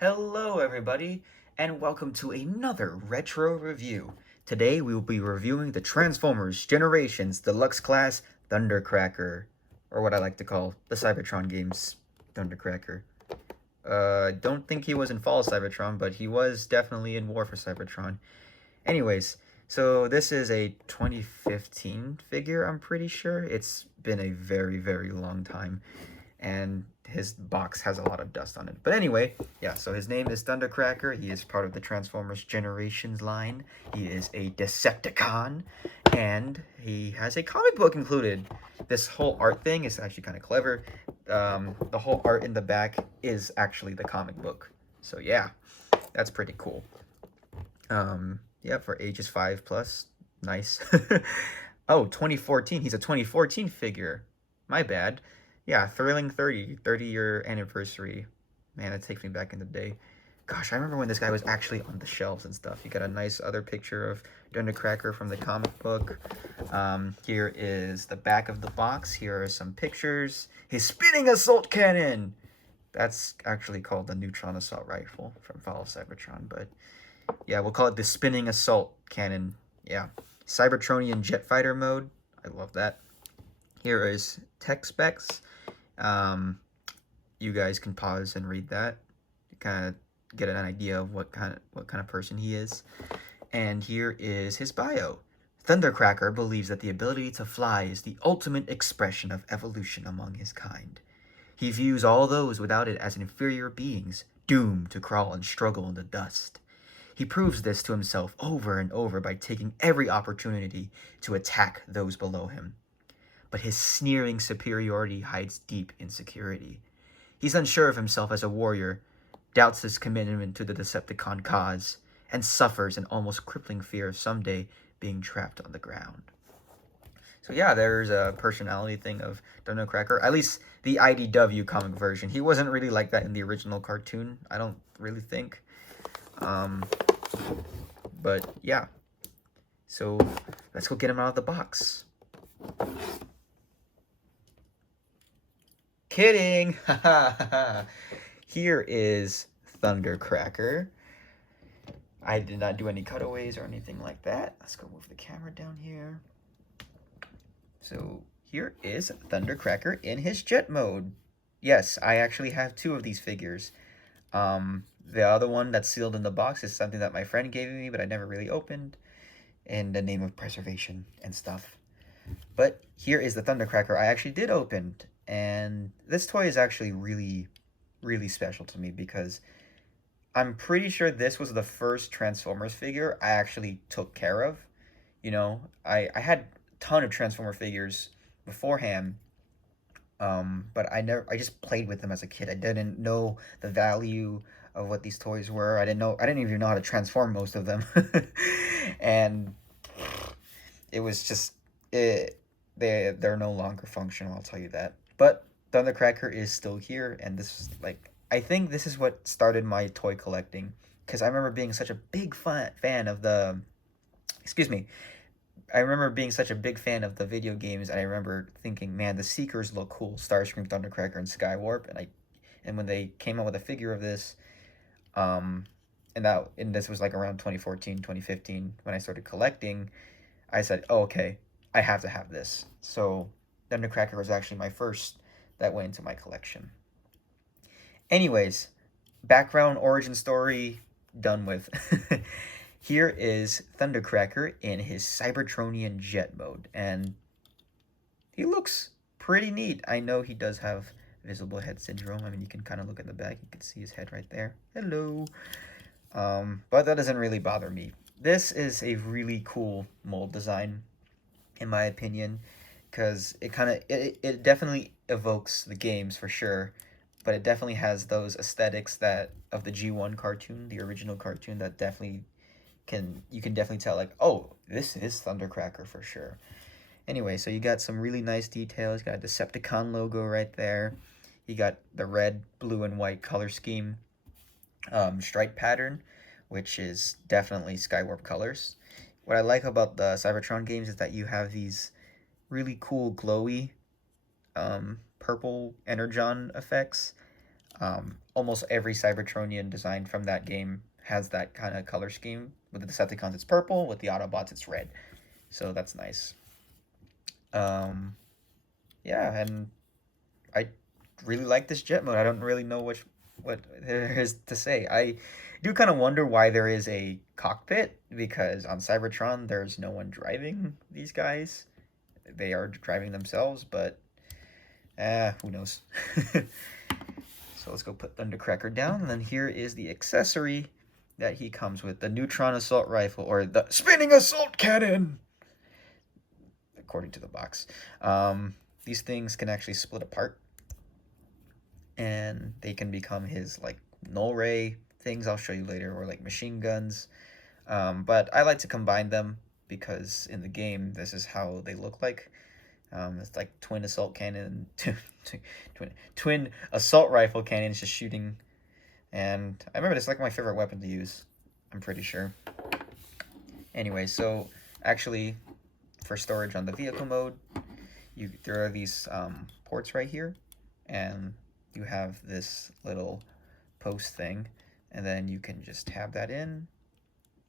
Hello everybody, and welcome to another retro review. Today we will be reviewing the Transformers Generations Deluxe Class Thundercracker, or what I like to call the Cybertron games Thundercracker. I don't think he was in Fall Cybertron, but he was definitely in War for Cybertron. Anyways, so this is a 2015 figure, I'm pretty sure. It's been a very, very long time, and his box has a lot of dust on it. But anyway, yeah, so his name is Thundercracker. He is part of the Transformers Generations line. He is a Decepticon, and he has a comic book included. This whole art thing is actually kind of clever. The whole art in the back is actually the comic book. So yeah, that's pretty cool. Yeah, for ages 5 plus. Nice. Oh, 2014. He's a 2014 figure. My bad. Yeah, Thrilling 30-year anniversary. Man, it takes me back in the day. Gosh, I remember when this guy was actually on the shelves and stuff. You got a nice other picture of Thundercracker from the comic book. Here is the back of the box. Here are some pictures. His spinning assault cannon! That's actually called the neutron assault rifle from Fall of Cybertron, but yeah, we'll call it the spinning assault cannon. Yeah. Cybertronian jet fighter mode. I love that. Here is tech specs. You guys can pause and read that. Kind of get an idea of what kind of person he is. And here is his bio. Thundercracker believes that the ability to fly is the ultimate expression of evolution among his kind. He views all those without it as inferior beings, doomed to crawl and struggle in the dust. He proves this to himself over and over by taking every opportunity to attack those below him. But his sneering superiority hides deep insecurity. He's unsure of himself as a warrior, doubts his commitment to the Decepticon cause, and suffers an almost crippling fear of someday being trapped on the ground. So yeah, there's a personality thing of Thundercracker. At least the IDW comic version. He wasn't really like that in the original cartoon, I don't really think. But yeah. So let's go get him out of the box. Kidding! Here is Thundercracker. I did not do any cutaways or anything like that. Let's go move the camera down here. So here is Thundercracker in his jet mode. Yes, I actually have 2 of these figures. The other one that's sealed in the box is something that my friend gave me, but I never really opened, in the name of preservation and stuff. But here is the Thundercracker I actually did open, and this toy is actually really, really special to me because I'm pretty sure this was the first Transformers figure I actually took care of. You know, I had a ton of Transformer figures beforehand, but I just played with them as a kid. I didn't know the value of what these toys were. I didn't even know how to transform most of them. And it was just, they're no longer functional, I'll tell you that. But Thundercracker is still here, and this is like, I think this is what started my toy collecting, because I remember being such a big fan of the, excuse me, I remember being such a big fan of the video games, and I remember thinking, man, the Seekers look cool, Starscream, Thundercracker, and Skywarp, and when they came out with a figure of this, and this was like around 2014, 2015, when I started collecting, I said, oh, okay, I have to have this. So Thundercracker was actually my first that went into my collection. Anyways, background origin story done with. Here is Thundercracker in his Cybertronian jet mode, and he looks pretty neat. I know he does have visible head syndrome. I mean, you can kind of look at the back. You can see his head right there. Hello. But that doesn't really bother me. This is a really cool mold design, in my opinion, because it definitely evokes the games for sure, but it definitely has those aesthetics that of the G1 cartoon, the original cartoon, that definitely you can definitely tell, like, oh, this is Thundercracker for sure. Anyway, so you got some really nice details. You got a Decepticon logo right there. You got the red, blue, and white color scheme, stripe pattern, which is definitely Skywarp colors. What I like about the Cybertron games is that you have these really cool glowy purple energon effects. Almost every Cybertronian design from that game has that kind of color scheme. With the Decepticons, it's purple. With the Autobots, it's red. So that's nice. Yeah, and I really like this jet mode. I don't really know what there is to say. I do kind of wonder why there is a cockpit, because on Cybertron there's no one driving these guys. They are driving themselves, but who knows. So let's go put Thundercracker down, and then here is the accessory that he comes with, the Neutron Assault Rifle, or the Spinning Assault Cannon, according to the box. These things can actually split apart, and they can become his like null ray things I'll show you later, or like machine guns. But I like to combine them because in the game this is how they look like. It's like twin assault cannon, twin assault rifle cannons just shooting. And I remember this is like my favorite weapon to use, I'm pretty sure. Anyway, so actually for storage on the vehicle mode, there are these ports right here, and you have this little post thing, and then you can just tab that in.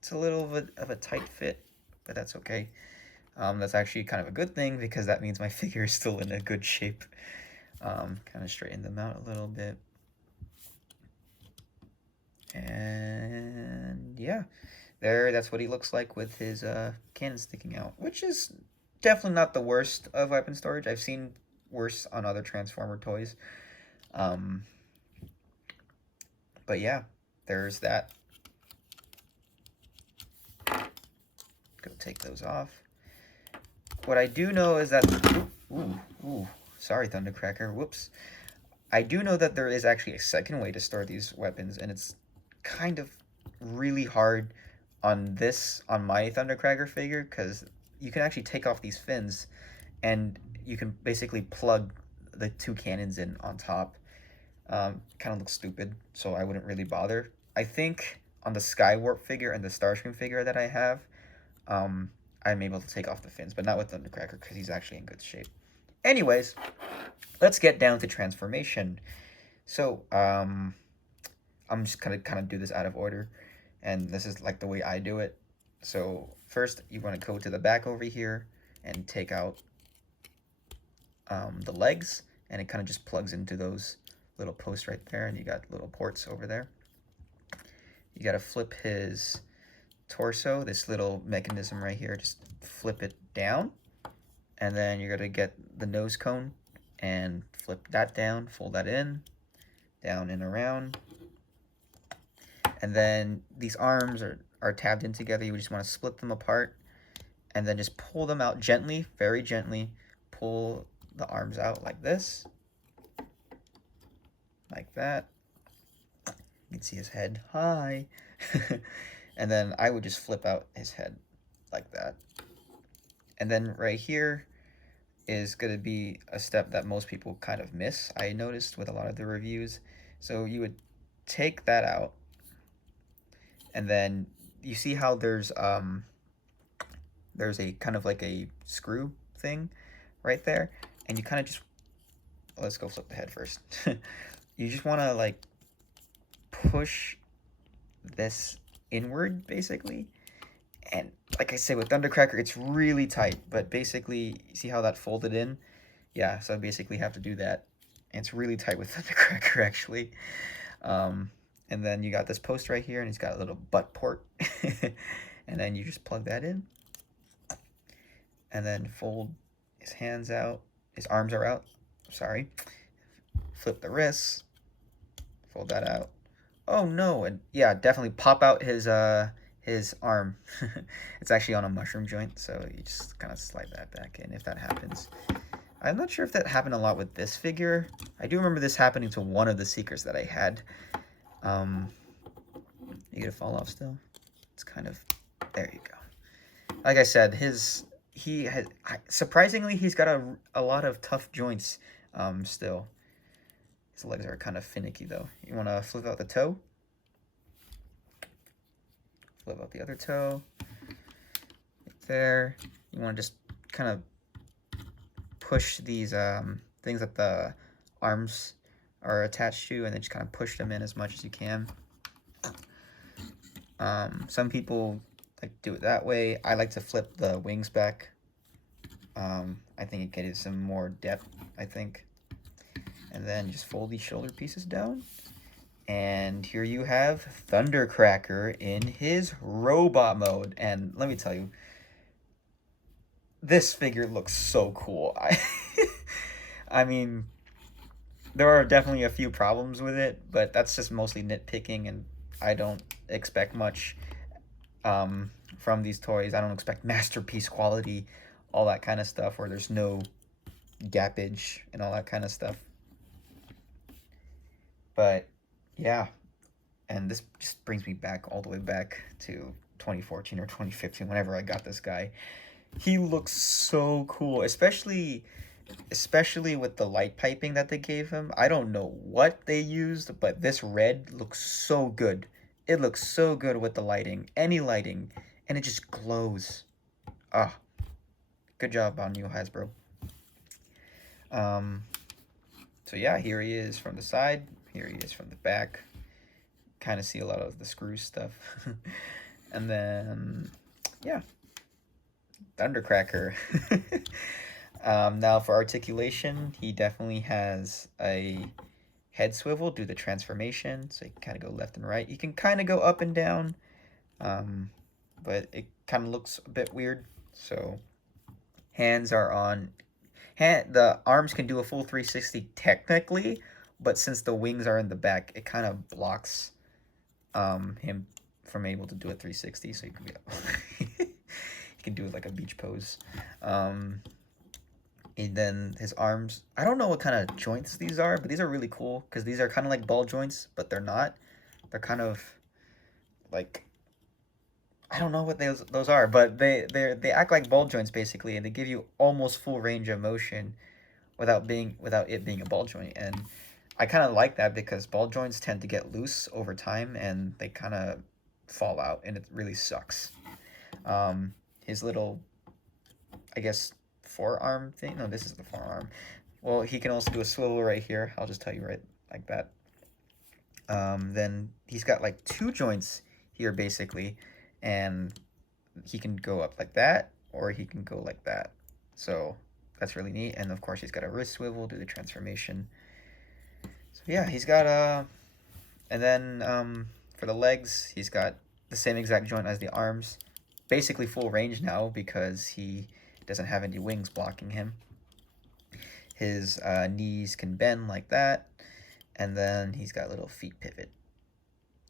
It's a little bit of a tight fit, but that's okay. That's actually kind of a good thing, because that means my figure is still in a good shape. Kind of straighten them out a little bit. And yeah, that's what he looks like with his cannon sticking out, which is definitely not the worst of weapon storage. I've seen worse on other Transformer toys. But yeah, there's that. Go take those off. What I do know is that... sorry, Thundercracker. Whoops. I do know that there is actually a second way to store these weapons, and it's kind of really hard on my Thundercracker figure, because you can actually take off these fins, and you can basically plug the two cannons in on top. Kind of looks stupid, so I wouldn't really bother. I think on the Skywarp figure and the Starscream figure that I have, I'm able to take off the fins, but not with Thundercracker, because he's actually in good shape. Anyways, let's get down to transformation. So, I'm just gonna kind of do this out of order, and this is like the way I do it. So first, you want to go to the back over here and take out the legs, and it kind of just plugs into those little posts right there, and you got little ports over there. You got to flip his torso, this little mechanism right here, just flip it down, and then you're gonna get the nose cone and flip that down, fold that in, down and around, and then these arms are tabbed in together. You just want to split them apart, and then just pull them out gently, very gently. Pull the arms out like this, like that. You can see his head. Hi. And then I would just flip out his head like that. And then right here is going to be a step that most people kind of miss, I noticed with a lot of the reviews. So you would take that out, and then you see how there's a kind of like a screw thing right there, and you kind of just, let's go flip the head first. You just want to like push this inward, basically. And like I said, with Thundercracker, it's really tight, but basically, you see how that folded in? Yeah, so I basically have to do that. And it's really tight with Thundercracker, actually. And then you got this post right here, and it's got a little butt port. And then you just plug that in. And then fold his hands out. His arms are out. Sorry. Flip the wrists. Fold that out. Oh no, and yeah, definitely pop out his arm. It's actually on a mushroom joint, so you just kind of slide that back in if that happens. I'm not sure if that happened a lot with this figure. I do remember this happening to one of the Seekers that I had. You gonna fall off still? It's kind of, there you go. Like I said, surprisingly, he's got a lot of tough joints still. His legs are kind of finicky, though. You want to flip out the toe. Flip out the other toe. Right there. You want to just kind of push these things that the arms are attached to, and then just kind of push them in as much as you can. Some people like to do it that way. I like to flip the wings back. I think it gives some more depth, I think. And then just fold these shoulder pieces down. And here you have Thundercracker in his robot mode. And let me tell you, this figure looks so cool. I mean, there are definitely a few problems with it, but that's just mostly nitpicking, and I don't expect much from these toys. I don't expect masterpiece quality, all that kind of stuff, where there's no gappage and all that kind of stuff. But yeah, and this just brings me back all the way back to 2014 or 2015 whenever I got this guy. He looks so cool, especially with the light piping that they gave him. I don't know what they used, but this red looks so good. It looks so good with the lighting, any lighting, and it just glows. Ah, good job on you, Hasbro. So yeah, here he is from the side. Here he is from the back. Kind of see a lot of the screw stuff. And then, yeah, Thundercracker. Now for articulation, he definitely has a head swivel, do the transformation, so you can kind of go left and right. You can kind of go up and down, but it kind of looks a bit weird. So hands are on. The arms can do a full 360 technically, but since the wings are in the back, it kind of blocks him from able to do a 360. So you can you can do it like a beach pose. And then his arms, I don't know what kind of joints these are, but these are really cool because these are kind of like ball joints, but they're not. They're kind of like, I don't know what those are, but they act like ball joints basically, and they give you almost full range of motion without it being a ball joint. And I kind of like that because ball joints tend to get loose over time and they kind of fall out, and it really sucks. His little, I guess, forearm thing. No, this is the forearm. Well, he can also do a swivel right here. I'll just tell you right like that. Then he's got like two joints here basically, and he can go up like that, or he can go like that. So that's really neat. And of course, he's got a wrist swivel, do the transformation. So yeah, he's got and then for the legs, he's got the same exact joint as the arms. Basically full range now because he doesn't have any wings blocking him. His knees can bend like that, and then he's got little feet pivot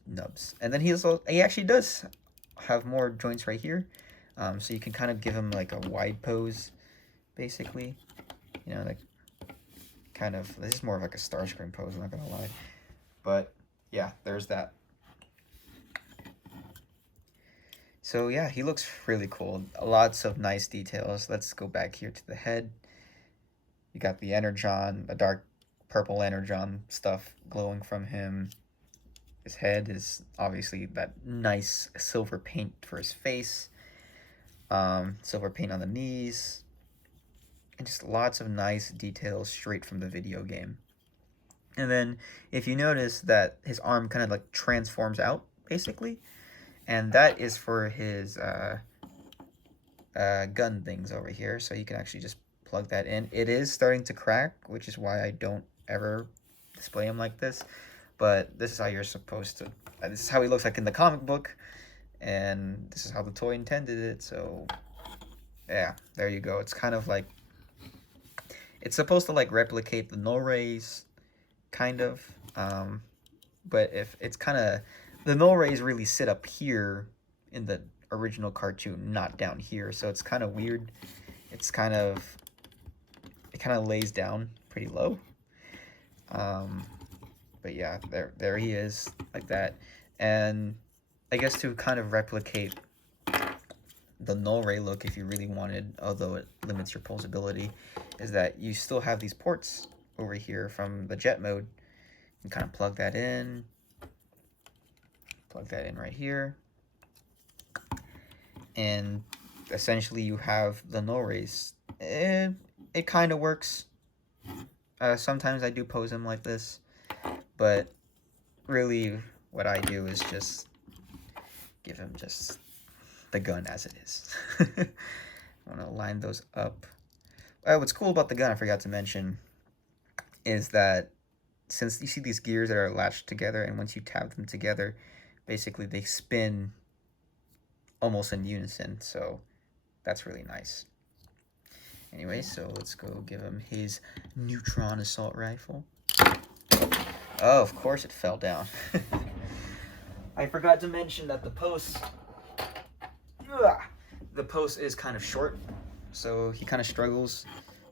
nubs. And then he actually does have more joints right here, so you can kind of give him like a wide pose, basically. You know, like kind of, this is more of like a Starscream pose, I'm not gonna lie. But yeah, there's that. So yeah, he looks really cool. Lots of nice details. Let's go back here to the head. You got the Energon, the dark purple Energon stuff glowing from him. His head is obviously that nice silver paint for his face. Silver paint on the knees. And just lots of nice details straight from the video game. And then if you notice that his arm kind of like transforms out, basically. And that is for his gun things over here. So you can actually just plug that in. It is starting to crack, which is why I don't ever display him like this. But this is how you're supposed to... This is how he looks like in the comic book. And this is how the toy intended it. So, yeah, there you go. It's kind of like... It's supposed to like replicate the null rays, kind of. But if it's kind of... The null rays really sit up here in the original cartoon, not down here. So it's kind of weird. It's kind of... It kind of lays down pretty low. But yeah, there he is, like that. And I guess to kind of replicate the null ray look, if you really wanted, although it limits your pulsability, is that you still have these ports over here from the jet mode. You can kind of plug that in right here, and essentially you have the null rays. It kind of works. Sometimes I do pose him like this, but really what I do is just give him just the gun as it is. I want to line those up. What's cool about the gun, I forgot to mention, is that since you see these gears that are latched together, and once you tap them together, basically they spin almost in unison, so that's really nice. Anyway, so let's go give him his neutron assault rifle. Oh, of course it fell down. I forgot to mention that the post is kind of short, so he kind of struggles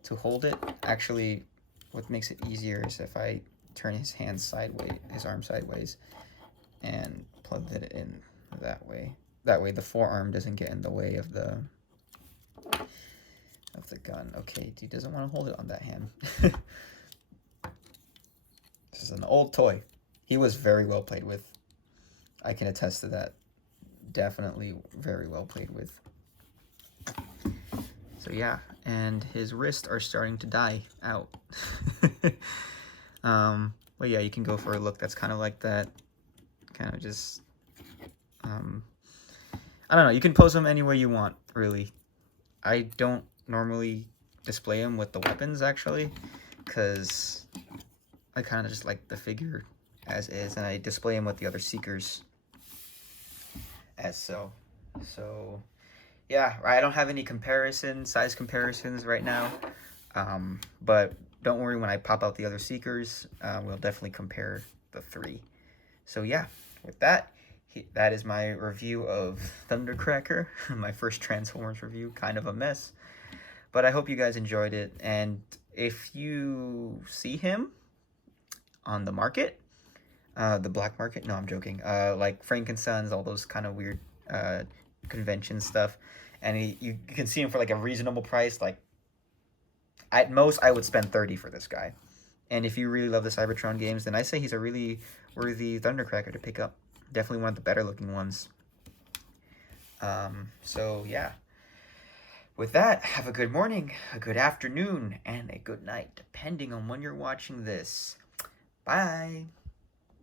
to hold it. Actually, what makes it easier is if I turn his hand sideways, his arm sideways, and plug it in that way. That way the forearm doesn't get in the way of the gun. Okay, he doesn't want to hold it on that hand. This is an old toy. He was very well played with. I can attest to that. Definitely very well played with. So yeah, and his wrists are starting to die out. But yeah, you can go for a look that's kind of like that. Kind of just, I don't know. You can pose him any way you want, really. I don't normally display him with the weapons, actually, because I kind of just like the figure as is, and I display him with the other Seekers as so. So, yeah, I don't have any size comparisons right now, but don't worry, when I pop out the other Seekers, we'll definitely compare the three. So yeah, with that, that is my review of Thundercracker, my first Transformers review, kind of a mess. But I hope you guys enjoyed it, and if you see him on the market, the black market, no, I'm joking, like Frankenstein's, all those kind of weird convention stuff, and you can see him for like a reasonable price, like at most I would spend $30 for this guy. And if you really love the Cybertron games, then I say he's a really worthy Thundercracker to pick up. Definitely one of the better looking ones. So yeah. With that, have a good morning, a good afternoon, and a good night, depending on when you're watching this. Bye.